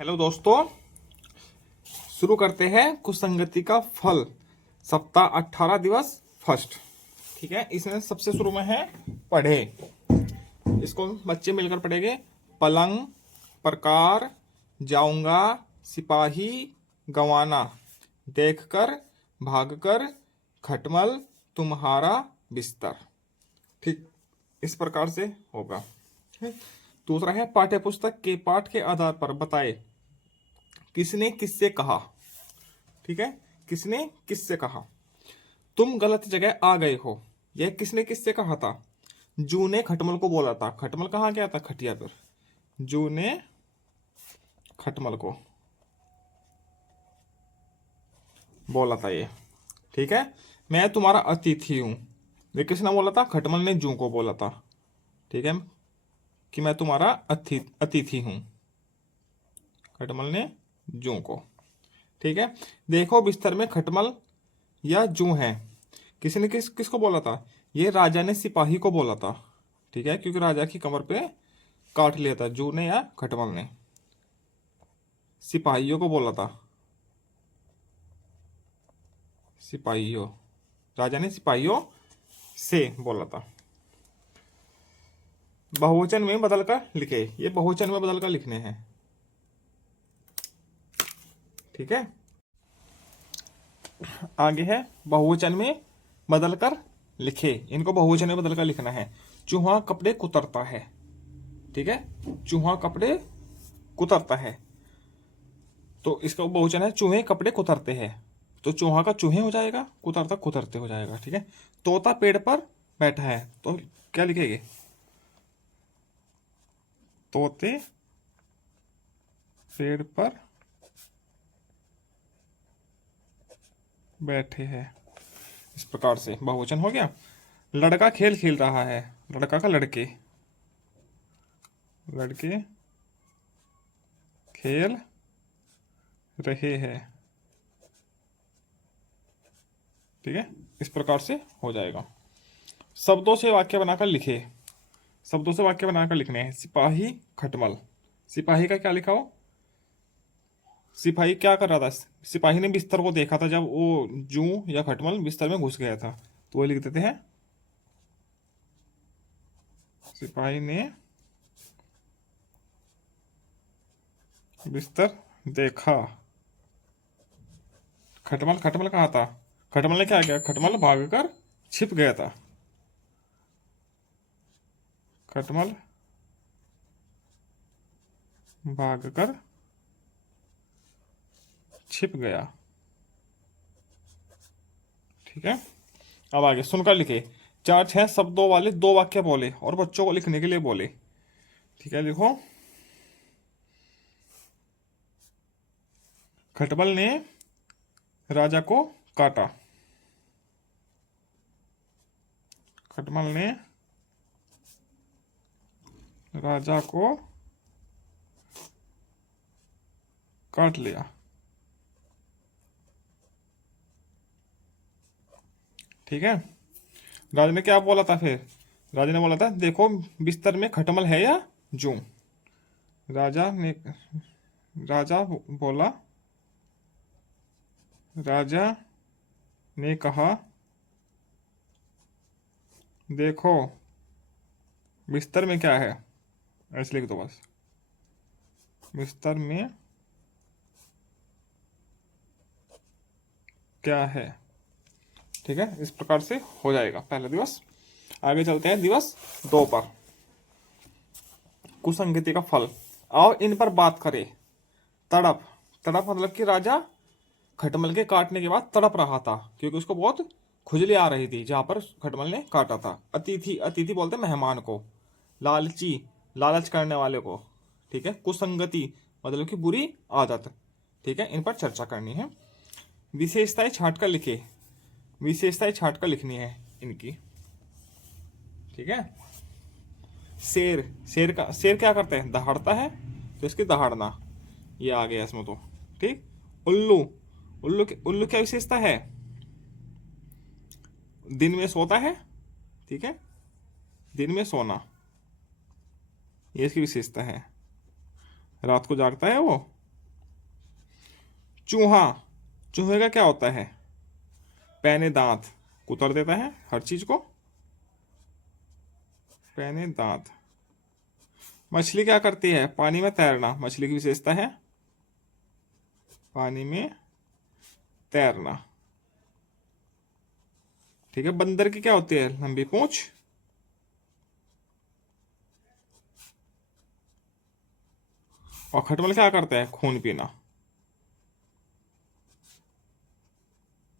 Hello दोस्तों, शुरू करते हैं कुसंगति का फल। सप्ताह 18 दिवस फर्स्ट। ठीक है, इसमें सबसे शुरू में है पढ़े। इसको बच्चे मिलकर पढ़ेंगे। पलंग, प्रकार, जाऊंगा, सिपाही, गंवाना, देखकर, भागकर, खटमल, तुम्हारा बिस्तर। ठीक, इस प्रकार से होगा। दूसरा है पाठ्य पुस्तक के पाठ के आधार पर बताए किसने किससे कहा। ठीक है, किसने किससे कहा। तुम गलत जगह आ गए हो, यह किसने किससे कहा था। जू ने खटमल को बोला था। खटमल कहाँ गया था? खटिया पर। जू ने खटमल को बोला था ये। ठीक है, मैं तुम्हारा अतिथि हूं, ये किसने बोला था? खटमल ने जू को बोला था। ठीक है, कि मैं तुम्हारा अतिथि हूं, खटमल ने जू को। ठीक है, देखो बिस्तर में खटमल या जू है। किसी ने किसको बोला था? ये राजा ने सिपाही को बोला था। ठीक है, क्योंकि राजा की कमर पे काट लिया था जू ने या खटमल ने। सिपाहियों को बोला था, सिपाहियों। राजा ने सिपाहियों से बोला था। बहुवचन में बदलकर लिखे। ये बहुवचन में बदलकर लिखने हैं। ठीक है, आगे है बहुवचन में बदलकर लिखे। इनको बहुवचन में बदलकर लिखना है। चूहा कपड़े कुतरता है। ठीक है, चूहा कपड़े कुतरता है, तो इसका बहुवचन है चूहे कपड़े कुतरते हैं। तो चूहा का चूहे हो जाएगा, कुतरता कुतरते हो जाएगा। ठीक है, तोता पेड़ पर बैठा है, तो क्या लिखेंगे? तोते पेड़ पर बैठे हैं। इस प्रकार से बहुवचन हो गया। लड़का खेल खेल रहा है। लड़का का लड़के, लड़के खेल रहे हैं। ठीक है, इस प्रकार से हो जाएगा। शब्दों से वाक्य बनाकर लिखे। शब्दों से वाक्य बनाकर लिखने हैं। सिपाही खटमल। सिपाही का क्या लिखा हो? सिपाही क्या कर रहा था? सिपाही ने बिस्तर को देखा था जब वो जू या खटमल बिस्तर में घुस गया था, तो वो लिख देते हैं सिपाही ने बिस्तर देखा। खटमल, खटमल कहाँ था? खटमल ने क्या किया? खटमल भागकर छिप गया था। खटमल भागकर छिप गया। ठीक है, अब आगे सुनकर लिखे। 4-6 शब्दों वाले 2 वाक्य बोले और बच्चों को लिखने के लिए बोले। ठीक है, लिखो। खटमल ने राजा को काटा। खटमल ने राजा को काट लिया। ठीक है, राजा ने क्या बोला था फिर? राजा ने बोला था देखो बिस्तर में खटमल है या जू। राजा ने, राजा बोला, राजा ने कहा देखो बिस्तर में क्या है। ऐसे लिख दो बस, बिस्तर में क्या है। ठीक है, इस प्रकार से हो जाएगा पहला दिवस। आगे चलते हैं दिवस 2 पर। कुसंगति का फल। आओ इन पर बात करें। तड़प। तड़प मतलब कि राजा खटमल के काटने के बाद तड़प रहा था, क्योंकि उसको बहुत खुजली आ रही थी जहां पर खटमल ने काटा था। अतिथि, अतिथि बोलते हैं मेहमान को। लालची, लालच करने वाले को। ठीक है, कुसंगति मतलब कि बुरी आदत। ठीक है, इन पर चर्चा करनी है। विशेषताएं छांट कर लिखे। विशेषताएं छांट कर लिखनी है इनकी। ठीक है, शेर, शेर क्या करते हैं? दहाड़ता है, तो इसकी दहाड़ना ये आ गया इसमें तो। ठीक, उल्लू, उल्लू क्या विशेषता है? दिन में सोता है। ठीक है, दिन में सोना ये इसकी विशेषता है। रात को जागता है वो, चूहा, चूहे का क्या होता है? पैने दांत, कुतर देता है हर चीज को, पैने दांत। मछली क्या करती है? पानी में तैरना, मछली की विशेषता है पानी में तैरना। ठीक है। बंदर की क्या होती है? लंबी पूंछ। और खटमल क्या करता है? खून पीना।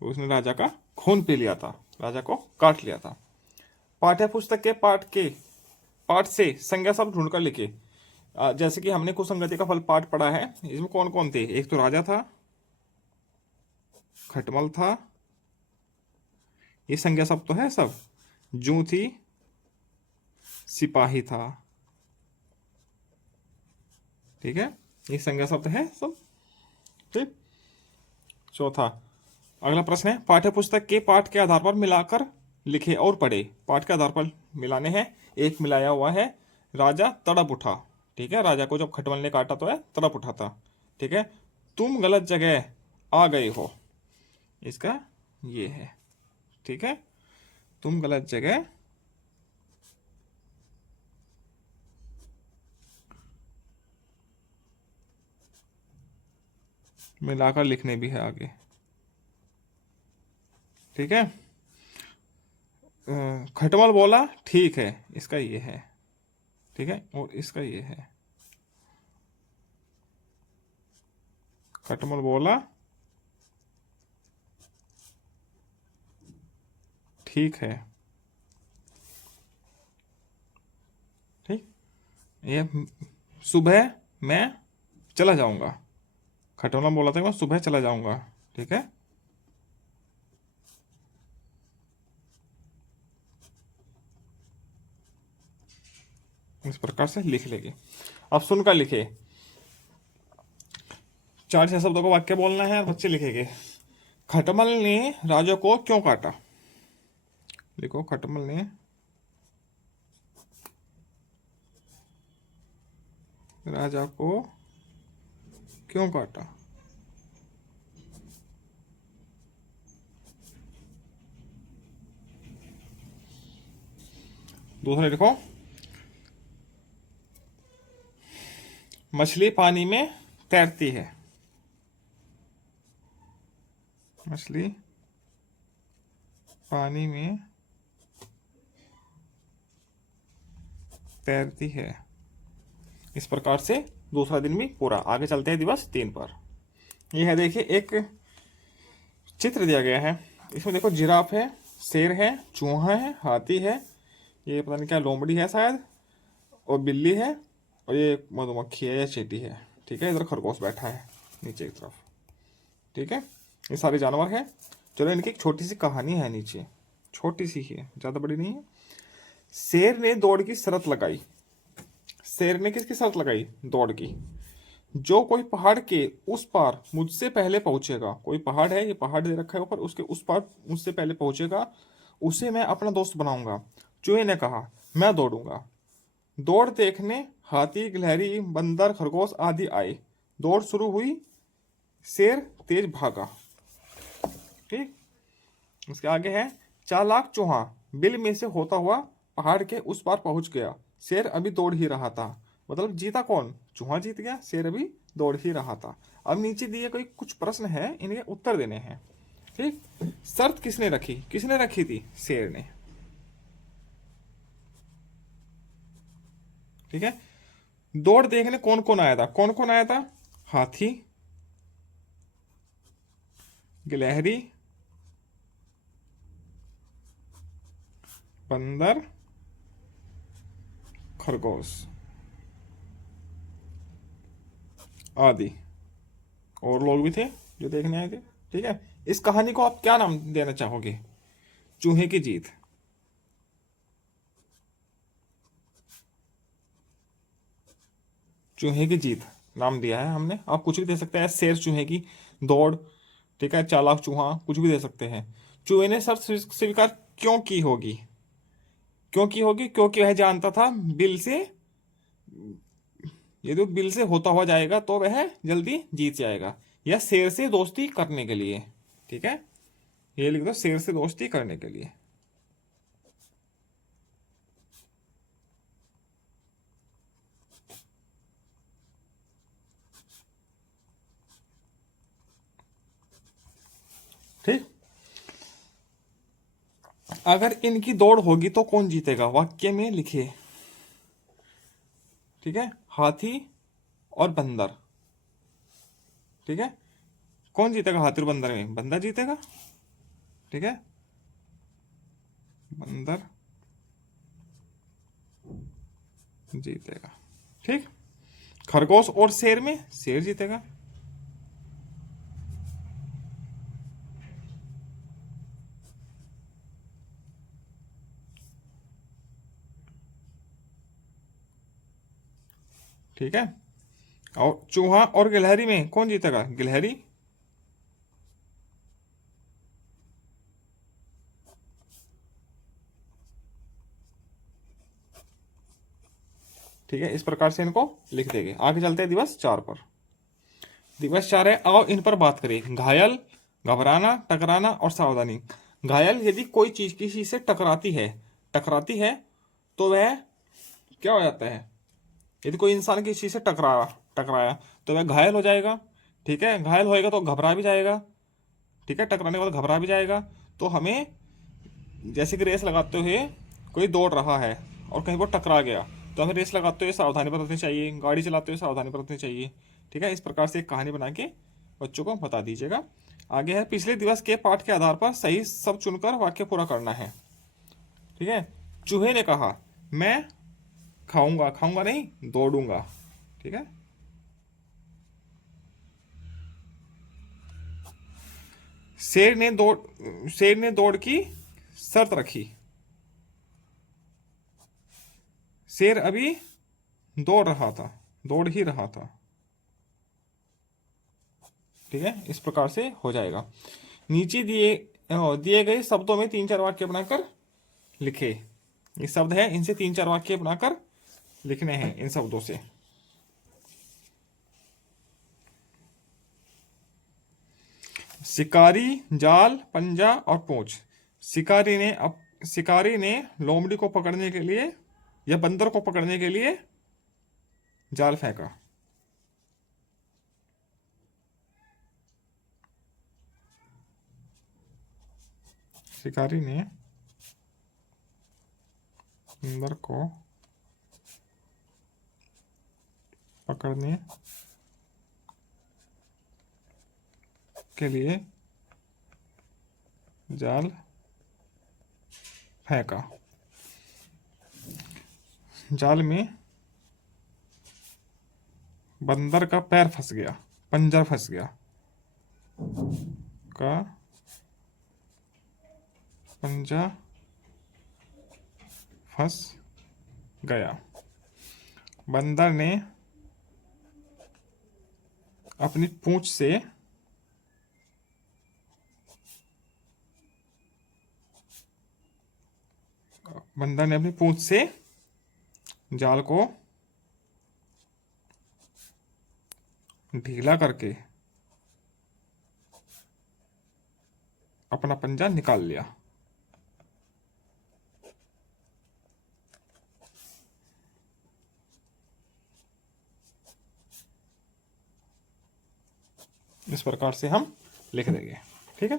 उसने राजा का खून पी लिया था, राजा को काट लिया था। पाठ्य पुस्तक के पाठ से संज्ञा शब्द ढूंढकर लिखे। जैसे कि हमने कुसंगति का फल पाठ पढ़ा है, इसमें कौन कौन थे? एक तो राजा था, खटमल था, ये संज्ञा शब्द तो है सब। जू थी, सिपाही था। ठीक है, ये संज्ञा शब्द है सब। ठीक। चौथा, अगला प्रश्न है, पाठ्य पुस्तक के पाठ के आधार पर मिलाकर लिखे और पढ़े। पाठ के आधार पर मिलाने हैं। एक मिलाया हुआ है, राजा तड़प उठा। ठीक है, राजा को जब खटमल ने काटा तो है तड़प उठा था। ठीक है। तुम गलत जगह आ गए हो, इसका ये है। ठीक है, तुम गलत जगह मिलाकर लिखने भी है आगे। ठीक है। खटमल बोला ठीक है, इसका ये है। ठीक है, और इसका ये है। खटमल बोला ठीक है। ठीक। ये सुबह मैं चला जाऊंगा, खटमल बोला था मैं सुबह चला जाऊंगा। ठीक है। इस प्रकार से लिख लेंगे। अब सुनकर लिखे। 4-6 शब्दों को वाक्य बोलना है और बच्चे लिखेंगे। खटमल ने राजा को क्यों काटा? लिखो, खटमल ने राजा को क्यों काटा? दूसरा लिखो, मछली पानी में तैरती है। मछली पानी में तैरती है। इस प्रकार से दूसरा दिन भी पूरा। आगे चलते हैं दिवस 3 पर। यह है, देखिए एक चित्र दिया गया है। इसमें देखो, जिराफ है, शेर है, चूहा है, हाथी है, ये पता नहीं क्या लोमड़ी है शायद, और बिल्ली है, और ये मधुमक्खी है या चींटी है। ठीक है, इधर खरगोश बैठा है नीचे की तरफ। ठीक है, ये सारे जानवर हैं। चलो, इनकी एक छोटी सी कहानी है नीचे, छोटी सी ही है, ज़्यादा बड़ी नहीं है। शेर ने दौड़ की शर्त लगाई। शेर ने किसकी शर्त लगाई? दौड़ की। जो कोई पहाड़ के उस पार मुझसे पहले पहुंचेगा, कोई पहाड़ है, ये पहाड़ दे रखा है ऊपर, उसके उस पार मुझसे पहले पहुंचेगा, उसे मैं अपना दोस्त बनाऊंगा। चूहे ने कहा, मैं दौड़ूंगा। दौड़ देखने हाथी, गिलहरी, बंदर, खरगोश आदि आए। दौड़ शुरू हुई, शेर तेज भागा। ठीक। उसके आगे है, चालाक चूहा बिल में से होता हुआ पहाड़ के उस पार पहुंच गया। शेर अभी दौड़ ही रहा था। मतलब जीता कौन? चूहा जीत गया, शेर अभी दौड़ ही रहा था। अब नीचे दिए कोई कुछ प्रश्न है, इनके उत्तर देने हैं। ठीक। शर्त किसने रखी? किसने रखी थी? शेर ने। ठीक है। दौड़ देखने कौन कौन आया था? कौन कौन आया था? हाथी, गिलहरी, बंदर, खरगोश आदि, और लोग भी थे जो देखने आए थे। ठीक है। इस कहानी को आप क्या नाम देना चाहोगे? चूहे की जीत। चूहे की जीत नाम दिया है हमने। आप कुछ भी दे सकते हैं, शेर चूहे की दौड़। ठीक है, चालाक चूहा, कुछ भी दे सकते हैं। चूहे ने शर्त स्वीकार क्यों की होगी? क्यों की होगी? क्योंकि वह जानता था बिल से, ये तो बिल से होता हुआ जाएगा तो वह जल्दी जीत जाएगा। या शेर से दोस्ती करने के लिए। ठीक है, ये लिख दो, शेर से दोस्ती करने के लिए। ठीक, अगर इनकी दौड़ होगी तो कौन जीतेगा, वाक्य में लिखे। ठीक है, हाथी और बंदर। ठीक है, कौन जीतेगा हाथी और बंदर में, बंदर जीतेगा। ठीक है, बंदर जीतेगा। ठीक, खरगोश और शेर में शेर जीतेगा। ठीक है, और चूहा और गिलहरी में कौन जीतेगा, गिलहरी। ठीक है, इस प्रकार से इनको लिख देंगे। आगे चलते हैं दिवस 4 पर। दिवस 4 है, आओ इन पर बात करें। घायल, घबराना, टकराना और सावधानी। घायल, यदि कोई चीज किसी से टकराती है तो वह क्या हो जाता है, यदि कोई इंसान किसी से टकराया तो वह घायल हो जाएगा। ठीक है, घायल होएगा तो घबरा भी जाएगा। ठीक है, टकराने के बाद घबरा भी जाएगा। तो हमें, जैसे कि रेस लगाते हुए कोई दौड़ रहा है और कहीं पर टकरा गया, तो हमें रेस लगाते हुए सावधानी बरतनी चाहिए, गाड़ी चलाते हुए सावधानी बरतनी चाहिए। ठीक है, इस प्रकार से एक कहानी बना के बच्चों को बता दीजिएगा। आगे है, पिछले दिवस के पाठ के आधार पर सही सब चुनकर वाक्य पूरा करना है। ठीक है, चूहे ने कहा, मैं खाऊंगा, खाऊंगा नहीं, दौड़ूंगा। ठीक है, शेर ने दौड़ की शर्त रखी। शेर अभी दौड़ ही रहा था। ठीक है, इस प्रकार से हो जाएगा। नीचे दिए दिए गए शब्दों में 3-4 वाक्य बनाकर लिखे। ये शब्द है, इनसे 3-4 वाक्य बनाकर लिखने हैं इन शब्दों से। शिकारी, जाल, पंजा और पूंछ। शिकारी ने लोमड़ी को पकड़ने के लिए या बंदर को पकड़ने के लिए जाल फेंका। शिकारी ने बंदर को पकड़ने के लिए जाल फेंका। जाल में बंदर का पैर फंस गया, पंजा फंस गया, का पंजा फंस गया। बंदर ने अपनी पूंछ से जाल को ढीला करके अपना पंजा निकाल लिया। इस प्रकार से हम लिख देंगे। ठीक है,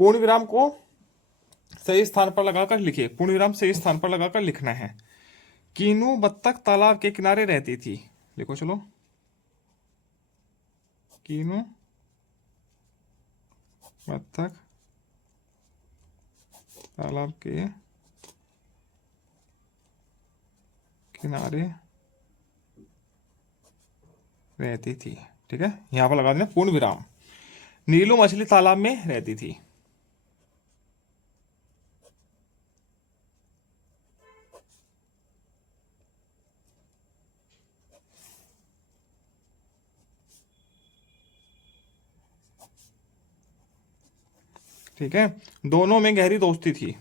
पूर्ण विराम को सही स्थान पर लगाकर लिखिए। पूर्ण विराम सही स्थान पर लगाकर लिखना है। कीनू बत्तख तालाब के किनारे रहती थी। लिखो चलो, कीनू बत्तख तालाब के किनारे रहती थी। ठीक है, यहां पर लगा देना पूर्ण विराम। नीलू मछली तालाब में रहती थी। ठीक है, दोनों में गहरी दोस्ती थी।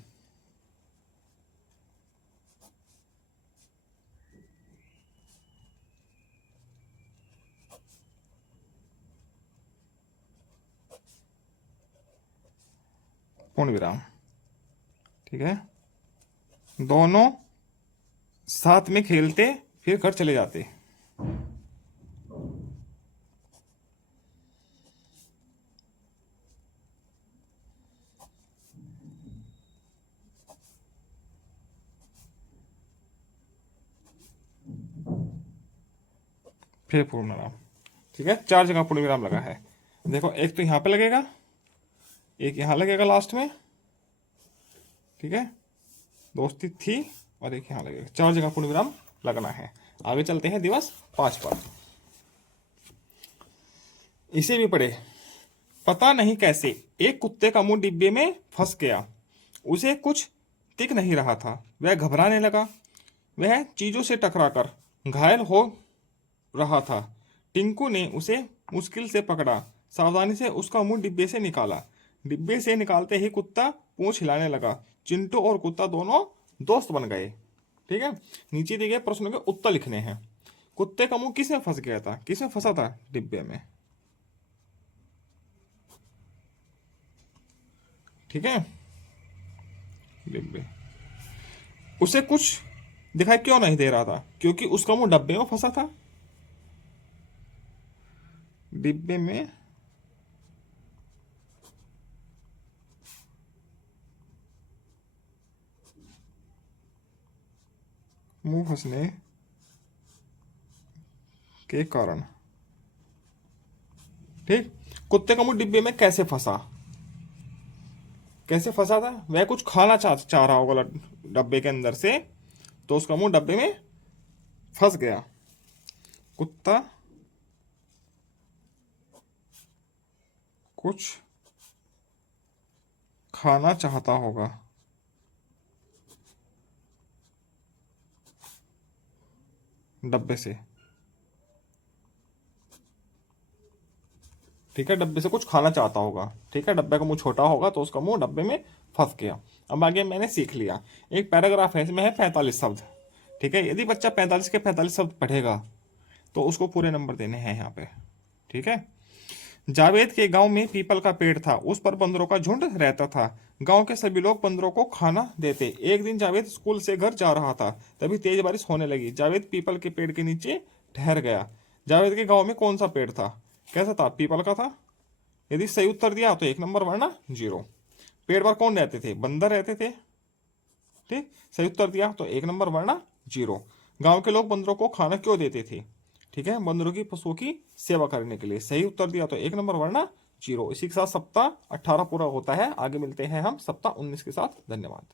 पूर्ण विराम। ठीक है, दोनों साथ में खेलते फिर घर चले जाते। फिर पूर्ण विराम। ठीक है, 4 जगह पूर्ण विराम लगा है। देखो, एक तो यहां पे लगेगा, एक यहां लगेगा लास्ट में। ठीक है, दोस्ती थी, और एक यहां लगेगा। 4 जगह पूर्ण विराम लगना है। आगे चलते हैं दिवस 5 पर। इसे भी पढ़े। पता नहीं कैसे एक कुत्ते का मुंह डिब्बे में फंस गया। उसे कुछ टिक नहीं रहा था। वह घबराने लगा। वह चीजों से टकराकर घायल हो रहा था। टिंकू ने उसे मुश्किल से पकड़ा, सावधानी से उसका मुंह डिब्बे से निकाला। डिब्बे से निकालते ही कुत्ता पूंछ हिलाने लगा। चिंटू और कुत्ता दोनों दोस्त बन गए। ठीक है, नीचे दिए गए प्रश्नों के उत्तर लिखने हैं। कुत्ते का मुंह किसमें फंस गया था? किसमें फंसा था? डिब्बे में। ठीक है, डिब्बे। उसे कुछ दिखाई क्यों नहीं दे रहा था? क्योंकि उसका मुंह डब्बे में फंसा था। डिब्बे में मुंह फंसने के कारण। ठीक, कुत्ते का मुंह डिब्बे में कैसे फंसा? कैसे फंसा था? वह कुछ खाना चाह रहा होगा डब्बे के अंदर से, तो उसका मुंह डब्बे में फंस गया। कुत्ता कुछ खाना चाहता होगा डब्बे से। ठीक है, डब्बे से कुछ खाना चाहता होगा। ठीक है, डब्बे का मुंह छोटा होगा तो उसका मुंह डब्बे में फंस गया। अब आगे मैंने सीख लिया। एक पैराग्राफ है, इसमें है 45 शब्द। ठीक है, यदि बच्चा 45 के 45 शब्द पढ़ेगा तो उसको पूरे नंबर देने हैं यहाँ पे। ठीक है, जावेद के गांव में पीपल का पेड़ था। उस पर बंदरों का झुंड रहता था। गांव के सभी लोग बंदरों को खाना देते। एक दिन जावेद स्कूल से घर जा रहा था, तभी तेज बारिश होने लगी। जावेद पीपल के पेड़ के नीचे ठहर गया। जावेद के गांव में कौन सा पेड़ था? कैसा था? पीपल का था। यदि सही उत्तर दिया तो 1 नंबर, वरना 0। पेड़ पर कौन रहते थे? बंदर रहते थे। ठीक, सही उत्तर दिया तो 1 नंबर, वरना 0। गांव के लोग बंदरों को खाना क्यों देते थे? ठीक है, बंदरों की पशुओं की सेवा करने के लिए। सही उत्तर दिया तो 1 नंबर, वरना 0। इसी के साथ सप्ताह 18 पूरा होता है। आगे मिलते हैं हम सप्ताह 19 के साथ। धन्यवाद।